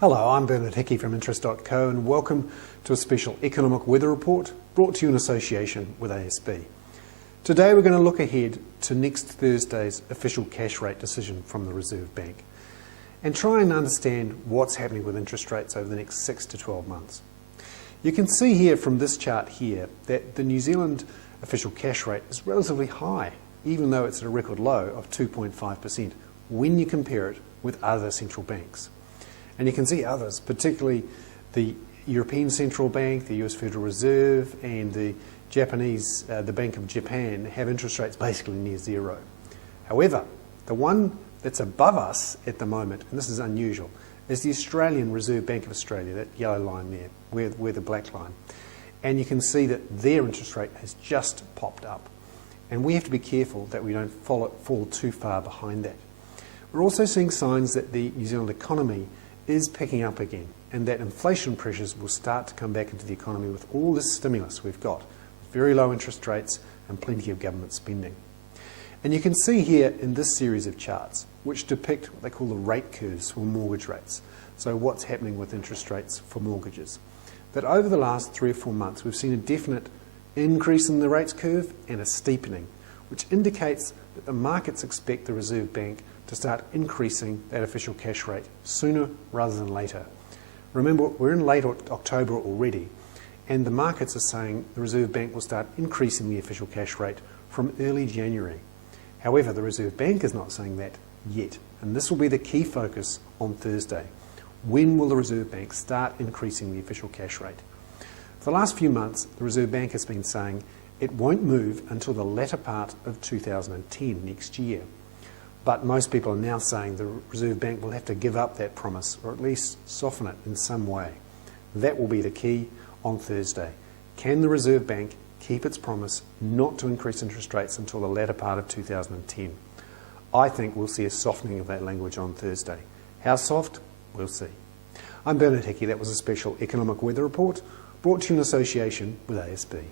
Hello, I'm Bernard Hickey from Interest.co and welcome to a special economic weather report brought to you in association with ASB. Today we're going to look ahead to next Thursday's official cash rate decision from the Reserve Bank and try and understand what's happening with interest rates over the next 6 to 12 months. You can see here from this chart here that the New Zealand official cash rate is relatively high, even though it's at a record low of 2.5% when you compare it with other central banks. And you can see others, particularly the European Central Bank, the US Federal Reserve, and the Japanese, the Bank of Japan, have interest rates basically near zero. However, the one that's above us at the moment, and this is unusual, is the Australian Reserve Bank of Australia, that yellow line there, where the black line. And you can see that their interest rate has just popped up. And we have to be careful that we don't fall too far behind that. We're also seeing signs that the New Zealand economy is picking up again, and that inflation pressures will start to come back into the economy with all this stimulus we've got, very low interest rates and plenty of government spending. And you can see here in this series of charts, which depict what they call the rate curves for mortgage rates, so what's happening with interest rates for mortgages, that over the last 3 or 4 months we've seen a definite increase in the rates curve and a steepening, which indicates that the markets expect the Reserve Bank to start increasing that official cash rate sooner rather than later. Remember, we're in late October already, and the markets are saying the Reserve Bank will start increasing the official cash rate from early January. However, the Reserve Bank is not saying that yet, and this will be the key focus on Thursday. When will the Reserve Bank start increasing the official cash rate? For the last few months, the Reserve Bank has been saying it won't move until the latter part of 2010, next year. But most people are now saying the Reserve Bank will have to give up that promise, or at least soften it in some way. That will be the key on Thursday. Can the Reserve Bank keep its promise not to increase interest rates until the latter part of 2010? I think we'll see a softening of that language on Thursday. How soft? We'll see. I'm Bernard Hickey. That was a special economic weather report brought to you in association with ASB.